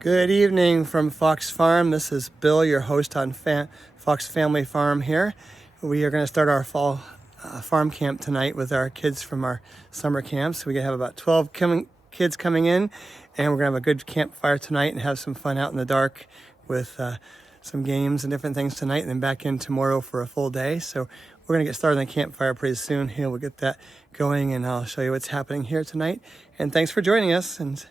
Good evening from Fox Farm. This is Bill, your host on Fox Family Farm here. We are going to start our fall farm camp tonight with our kids from our summer camps. We have about 12 kids coming in, and we're going to have a good campfire tonight and have some fun out in the dark with some games and different things tonight, and then back in tomorrow for a full day. So we're going to get started on the campfire pretty soon. Here, we'll get that going, and I'll show you what's happening here tonight. And thanks for joining us. And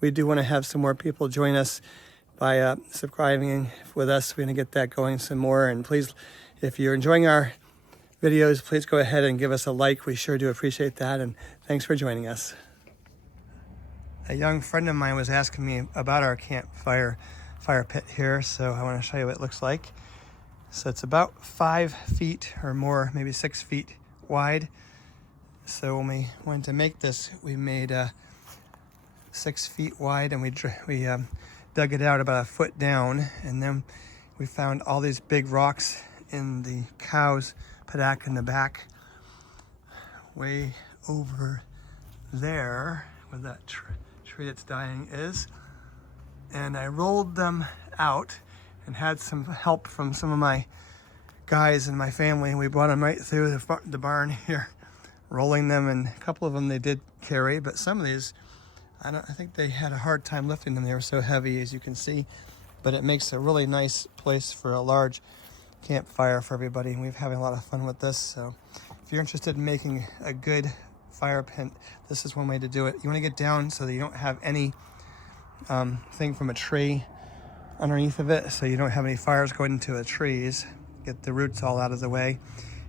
we do want to have some more people join us by subscribing with us. We're going to get that going some more. And please, if you're enjoying our videos, please go ahead and give us a like. We sure do appreciate that. And thanks for joining us. A young friend of mine was asking me about our campfire pit here. So I want to show you what it looks like. So it's about 5 feet or more, maybe 6 feet wide. So when we wanted to make this, we made 6 feet wide, and we dug it out about a foot down, and then we found all these big rocks in the cow's paddock in the back, way over there where that tree that's dying is. And I rolled them out and had some help from some of my guys in my family, and we brought them right through the barn here, rolling them, and a couple of them they did carry, but some of these I think they had a hard time lifting them. They were so heavy, as you can see, but it makes a really nice place for a large campfire for everybody, and we're having a lot of fun with this. So if you're interested in making a good fire pit, this is one way to do it. You want to get down so that you don't have any thing from a tree underneath of it, so you don't have any fires going into the trees. Get the roots all out of the way,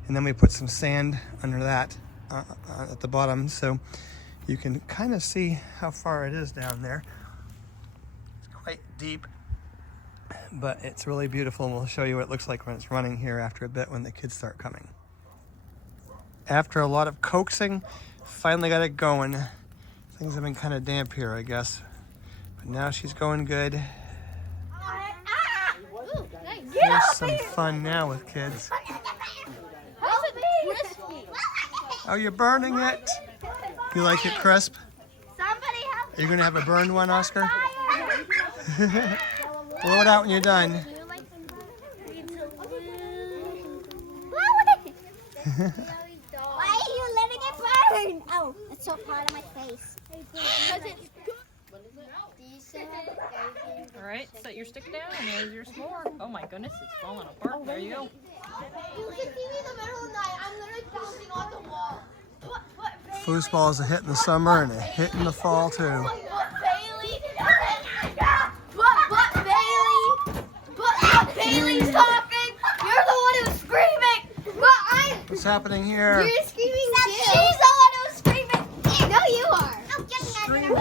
and then we put some sand under that at the bottom, so you can kind of see how far it is down there. It's quite deep, but it's really beautiful, and we'll show you what it looks like when it's running here after a bit when the kids start coming. After a lot of coaxing, finally got it going. Things have been kind of damp here, I guess, but now she's going good. Here's some fun now with kids. Oh, you're burning it. You like it crisp? Are you going to have a burned one, Oscar? Blow it out when you're done. Why are you letting it burn? Oh, it's so hot on my face. All right, set your stick down, and there's your s'more. Oh my goodness, it's falling apart. There you go. You can see me in the middle of the night. I'm literally bouncing on the wall. Foosball is a hit in the summer and a hit in the fall too. But Bailey's talking. You're the one who's screaming. But What's happening here? You're screaming too. She's the one who's screaming. No, you are. I'm getting Scream.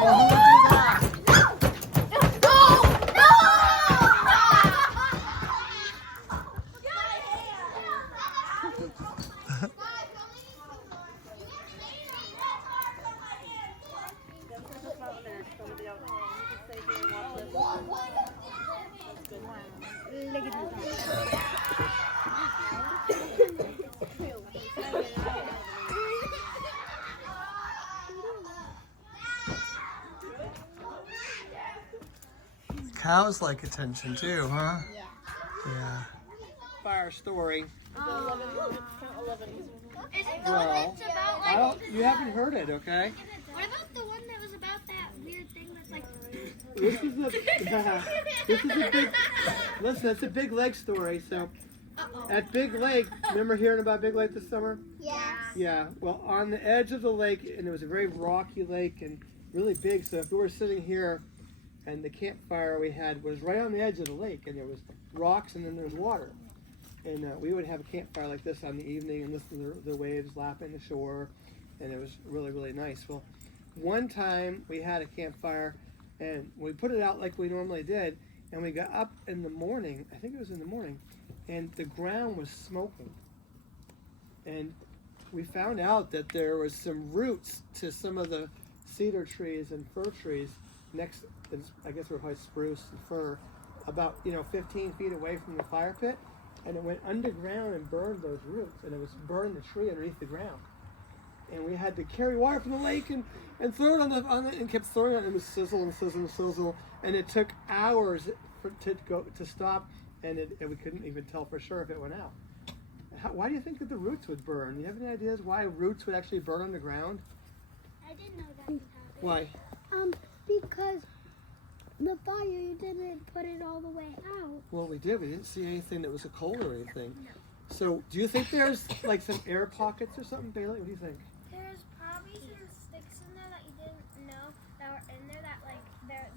Cows like attention too, huh? Yeah. Fire story. Well, I don't. You haven't heard it, okay? What about the one that was about that weird thing that's like... This is a big. Listen, it's a Big Lake story. So, at Big Lake, remember hearing about Big Lake this summer? Yeah. Yeah. Well, on the edge of the lake, and it was a very rocky lake and really big. So if we were sitting here, and the campfire we had was right on the edge of the lake, and there was rocks, and then there's water, and we would have a campfire like this on the evening and listen to the waves lapping the shore, and it was really, really nice. Well, one time we had a campfire, and we put it out like we normally did, and we got up in the morning, I think it was in the morning, and the ground was smoking. And we found out that there was some roots to some of the cedar trees and fir trees next, I guess we're probably spruce and fir, about 15 feet away from the fire pit, and it went underground and burned those roots, and it was burned the tree underneath the ground. and we had to carry water from the lake and throw it on the and kept throwing it, and it was sizzle and sizzle and sizzle, and it took hours to stop, and we couldn't even tell for sure if it went out. Why do you think that the roots would burn? Do you have any ideas why roots would actually burn underground? I didn't know that would happen. Why? Because the fire, you didn't put it all the way out. Well, we did. We didn't see anything that was a cold or anything. So, do you think there's like some air pockets or something, Bailey? What do you think? There's probably some sticks in there that you didn't know that were in there that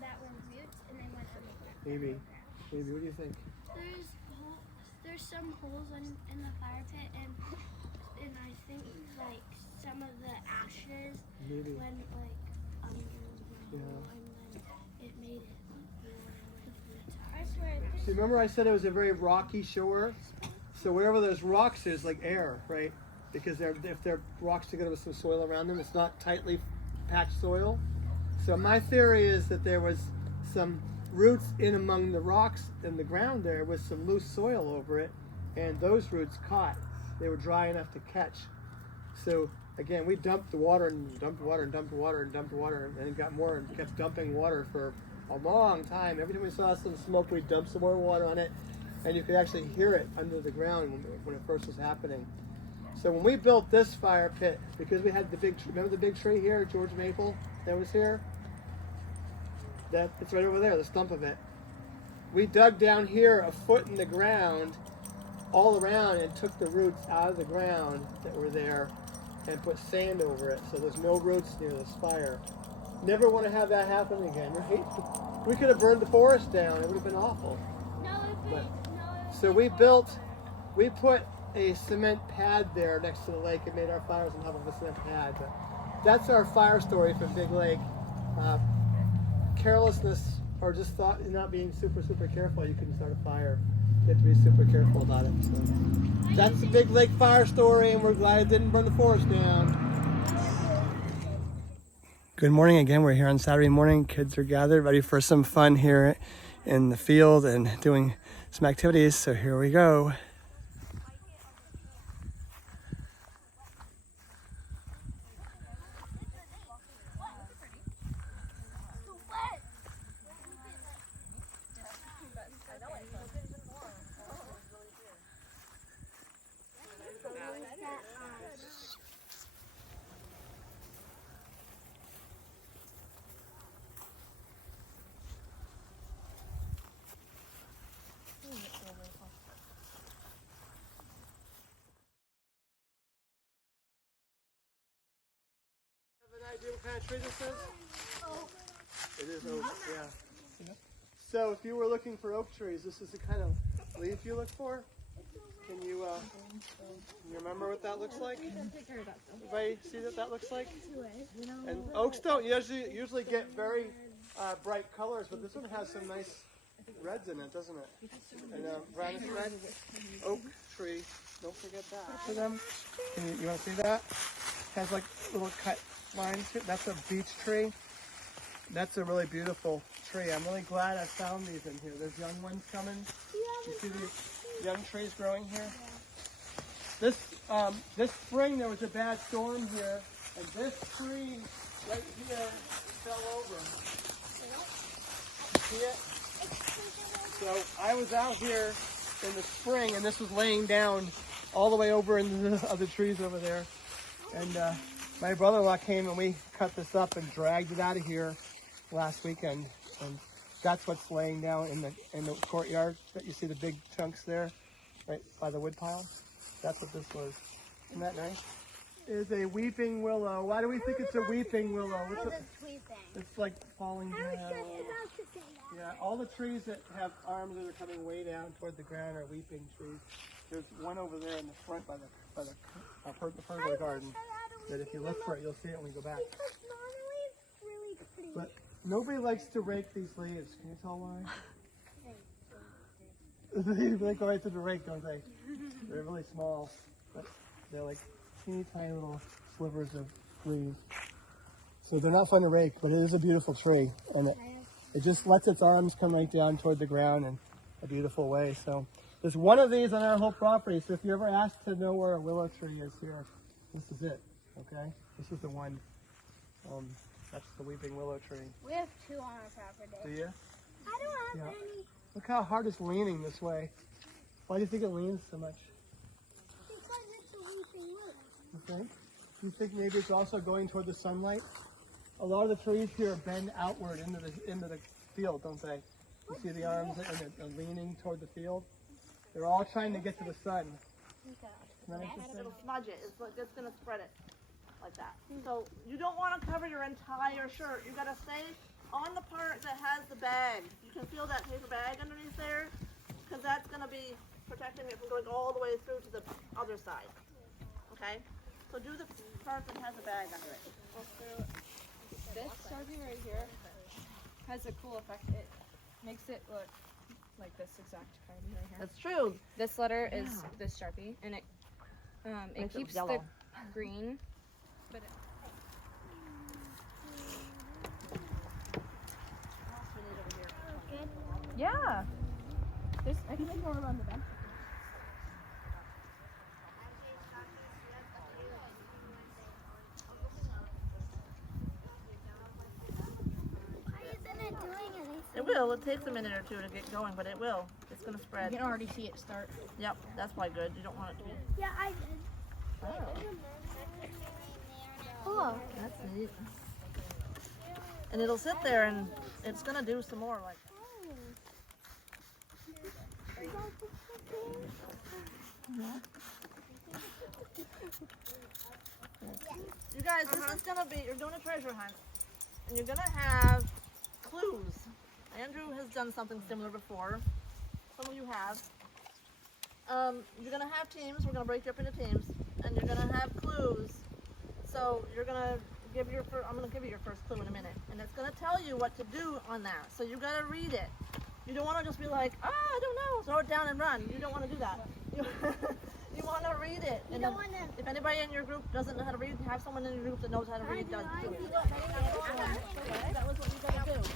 that were roots and they went underground. Maybe. What do you think? There's some holes in the fire pit and I think like some of the ashes Maybe. went like under the Yeah. hole and then it made it I swear. So remember I said it was a very rocky shore? So wherever there's rocks, there's like air, right? Because if they're rocks together with some soil around them, it's not tightly packed soil. So my theory is that there was some roots in among the rocks in the ground there with some loose soil over it, and those roots caught. They were dry enough to catch. So again, we dumped the water and dumped water and dumped water and dumped water and then got more and kept dumping water for a long time. Every time we saw some smoke, we'd dump some more water on it, and you could actually hear it under the ground when it first was happening. So when we built this fire pit, because we had the big, remember the big tree here, George Maple, that was here? It's right over there, the stump of it. We dug down here a foot in the ground, all around, and took the roots out of the ground that were there and put sand over it, so there's no roots near this fire. Never want to have that happen again, right? We could have burned the forest down, it would have been awful. So we put a cement pad there next to the lake and made our fires on top of a cement pad. But that's our fire story from Big Lake. Carelessness or just not being super careful, you can start a fire. You have to be super careful about it. So that's the Big Lake fire story, and we're glad it didn't burn the forest down. Good morning again. We're here on Saturday morning. Kids are gathered, ready for some fun here in the field and doing some activities. So here we go. Idea what kind of tree this is? Oak. It is oak, yeah. So if you were looking for oak trees, this is the kind of leaf you look for? Can you remember what that looks like? Everybody see what that looks like? And oaks don't usually get very bright colors, but this one has some nice reds in it, doesn't it? And brownish red. Oak tree. Don't forget that. For them. You want to see that? Has like little cut lines here. That's a beech tree. That's a really beautiful tree. I'm really glad I found these in here. There's young ones coming. You see these young trees growing here? This spring there was a bad storm here, and this tree right here fell over. See it? So I was out here in the spring, and this was laying down all the way over in the other trees over there. And my brother-in-law came and we cut this up and dragged it out of here last weekend. And that's what's laying down in the courtyard. That you see the big chunks there, right by the wood pile. That's what this was. Isn't that nice? It's a weeping willow. Why do we think it's a weeping willow? It's like falling down. Yeah, all the trees that have arms that are coming way down toward the ground are weeping trees. There's one over there in the front by the pergola garden. That if you look for it, you'll see it when we go back. But nobody likes to rake these leaves. Can you tell why? They go right through the rake, don't they? They're really small, but they're like teeny tiny little slivers of leaves. So they're not fun to rake, but it is a beautiful tree, and it just lets its arms come right down toward the ground in a beautiful way. So there's one of these on our whole property. So if you're ever asked to know where a willow tree is here, this is it. Okay, this is the one. That's the weeping willow tree. We have 2 on our property. Do you? I don't have Yeah. any Look how hard it's leaning this way. Why do you think it leans so much? because it's a weeping willow. You think? Do you think maybe it's also going toward the sunlight? A lot of the trees here bend outward into the field, don't they? You see the arms and they're leaning toward the field. They're all trying to get to the sun. Isn't that interesting? It'll smudge it. It's going to spread it like that. So you don't want to cover your entire shirt. You got to stay on the part that has the bag. You can feel that paper bag underneath there because that's going to be protecting it from going all the way through to the other side. Okay? So do the part that has the bag under it. This Sharpie right here has a cool effect. It makes it look like this exact kind right here. That's true. This letter is this Sharpie, and it Makes it keeps yellow. the green. But yeah, this I can make more on the bench. Why isn't it doing anything? It will. It takes a minute or 2 to get going, but it will. It's going to You spread. can already see it start. Yep, that's probably good. You don't want it to be. Yeah, I did. Oh, that's neat. And it'll sit there and it's going to do some more. Like. You guys, this is gonna be, you're doing a treasure hunt, and you're gonna have clues. Andrew has done something similar before. Some of you have. You're gonna have teams, we're gonna break you up into teams, and you're gonna have clues. So you're gonna give I'm gonna give you your first clue in a minute, and it's gonna tell you what to do on that. So you gotta read it. You don't wanna just be like, I don't know, throw it down and run. You don't wanna do that. You want to read it. And don't then wanna- if anybody in your group doesn't know how to read, have someone in your group that knows how to read. Does do it. That was what you gotta do.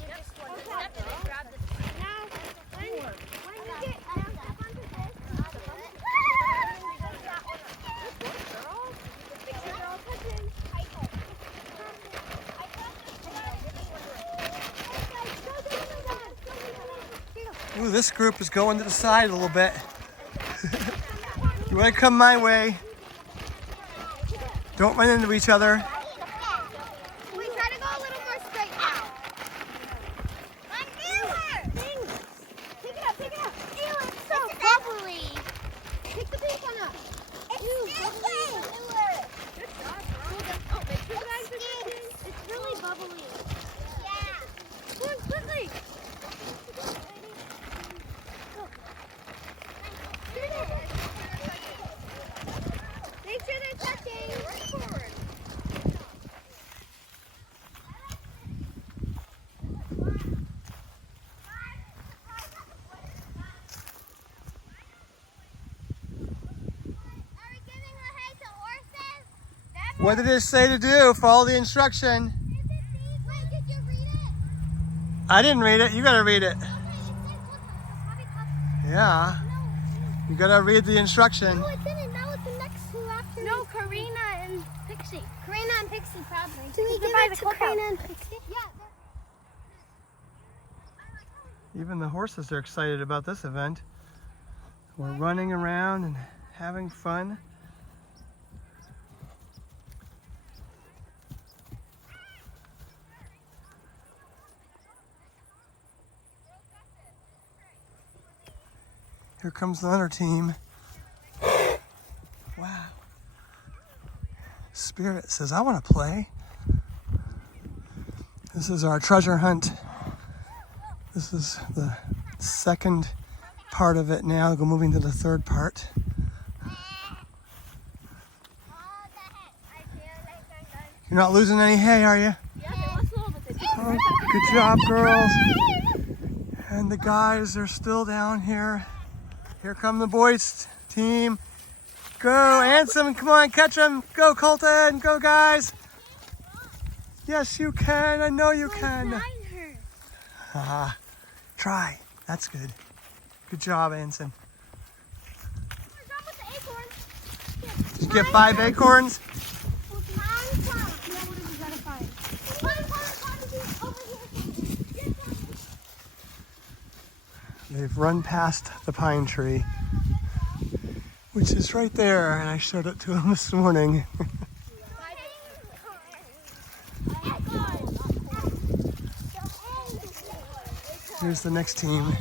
Ooh, this group is going to the side a little bit. You want to come my way? Don't run into each other. We try to go a little more straight now. Pick it up, pick it up. Ew, it's so bubbly. Pick the pink one up. It's Good job, girl. It's really bubbly. Yeah. Come on, quickly. Make sure they're touching. Forward. Are we giving the hay to horses? What did it say to do? Follow the instruction. Wait, did you read it? I didn't read it. You gotta read it. Okay, it says look, Hobby Cup. Yeah. You gotta read the instruction. No, it didn't. That was the next two after. No, Karina and Pixie. Karina and Pixie, probably. Do we give it to Karina and Pixie? Yeah. Even the horses are excited about this event. We're running around and having fun. Here comes another team. Wow. Spirit says, I want to play. This is our treasure hunt. This is the second part of it now. We're moving to the third part. You're not losing any hay, are you? Oh, good job, girls. And the guys are still down here. Here come the boys team. Go, Ansem, come on, catch them. Go, Colton, go, guys. Yes, you can. I know you can. Try. That's good. Good job, Anson. Did you get 5 acorns? They've run past the pine tree, which is right there, and I showed it to them this morning. Here's the next team.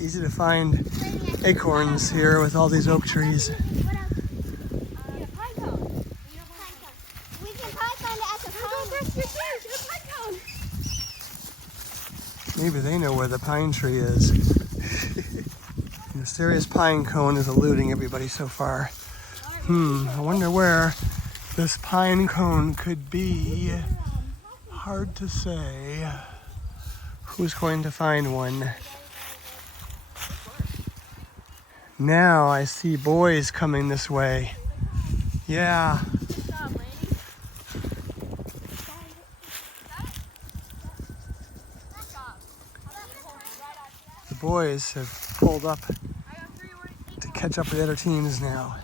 Easy to find acorns here with all these oak trees. We can probably find it at the pine. Maybe they know where the pine tree is. The mysterious pine cone is eluding everybody so far. I wonder where this pine cone could be. Hard to say. Who's going to find one? Now I see boys coming this way. Yeah. The boys have pulled up to catch up with the other teams now.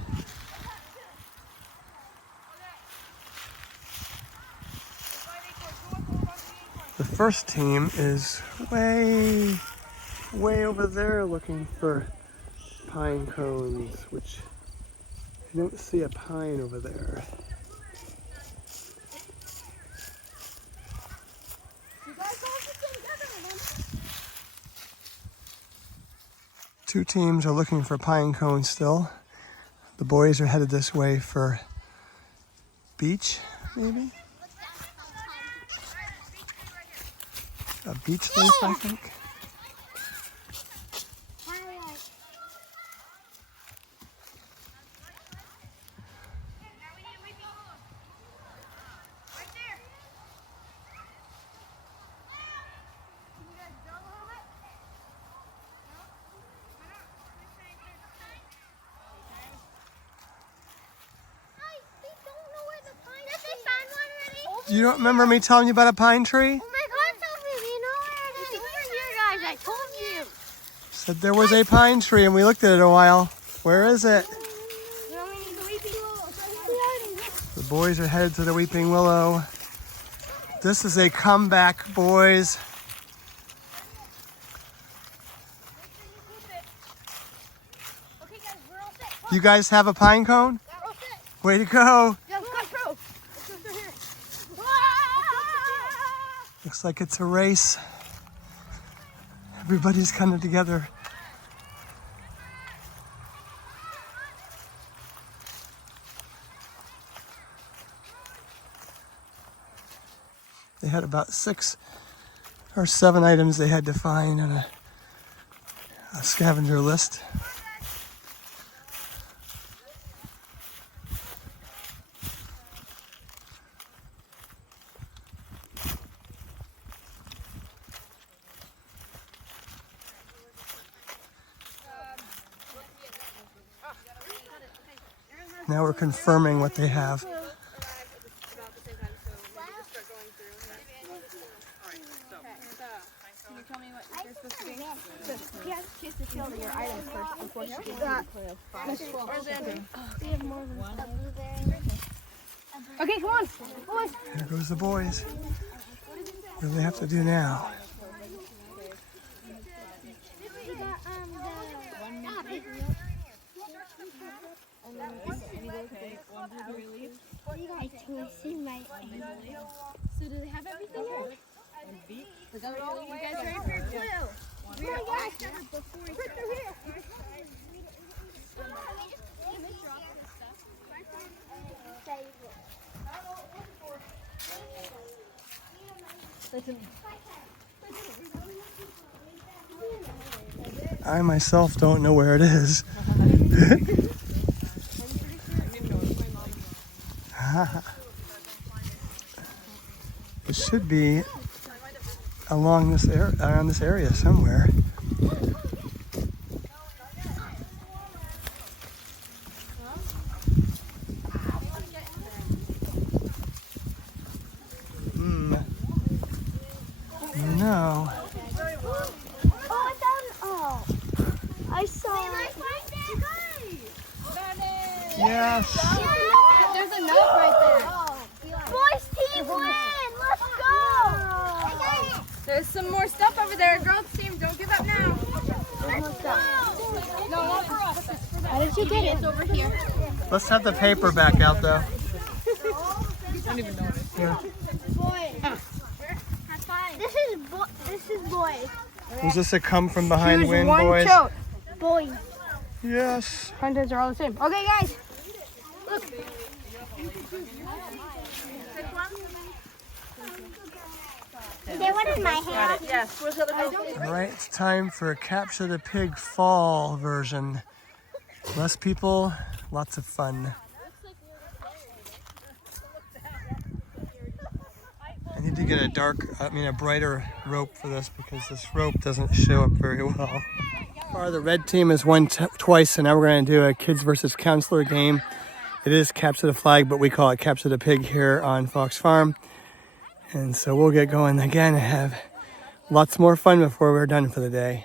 The first team is way over there looking for pine cones, which I don't see a pine over there. Two teams are looking for pine cones still. The boys are headed this way for beech, maybe? A beech leaf, I think. You don't remember me telling you about a pine tree? Oh my God, Sophie, we know where it is. It's over here, guys. I told you. Said there was a pine tree and we looked at it a while. Where is it? The boys are headed to the Weeping Willow. This is a comeback, boys. Okay, guys, we're all set. You guys have a pine cone? We're all set. Way to go. Yo, come through. Let's go through here. Looks like it's a race. Everybody's coming together. They had about 6 or 7 items they had to find on a scavenger list. Now we're confirming what they have. Okay, come on. Boys. Here goes the boys. What do they have to do now? I can see my. So do they have everything here? You guys ready for blue? We're through here. I myself don't know where it is. It should be along this around this area somewhere. No. Oh, I found. Oh, I saw. Yes. There's a note right there. Boys team win! Let's go! some more stuff over there. Girls team, don't give up now. No, not for us. How did you get it? It's over here. Let's have the paper back out though. Yeah. Boy. This is boy. Was this a come from behind Choose win, one boys? choke. Boy. Yes. Hunters are all the same. Okay, guys. Is there one in my hand? Yes, where's the other girl? All right, it's time for Capture the Pig fall version. Less people, lots of fun. I need to get a brighter rope for this because this rope doesn't show up very well. The red team has won twice, and now we're going to do a kids versus counselor game. It is Capture the Flag, but we call it Capture the Pig here on Fox Farm. And so we'll get going again and have lots more fun before we're done for the day.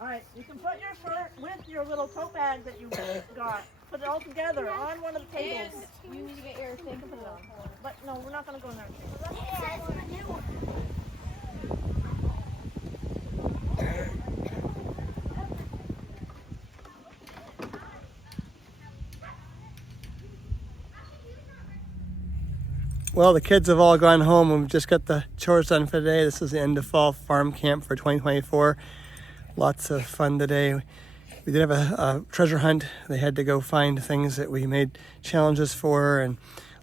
All right, you can put your shirt with your little tote bag that you got. Put it all together on one of the tables. You need to get your thing put on. But no, we're not going to go in there. Well, the kids have all gone home. We've just got the chores done for today. This is the end of fall farm camp for 2024. Lots of fun today. We did have a treasure hunt. They had to go find things that we made challenges for, and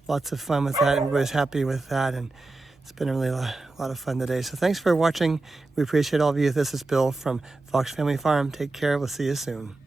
lots of fun with that. Everybody's happy with that, and it's been really a lot of fun today. So thanks for watching. We appreciate all of you. This is Bill from Fox Family Farm. Take care. We'll see you soon.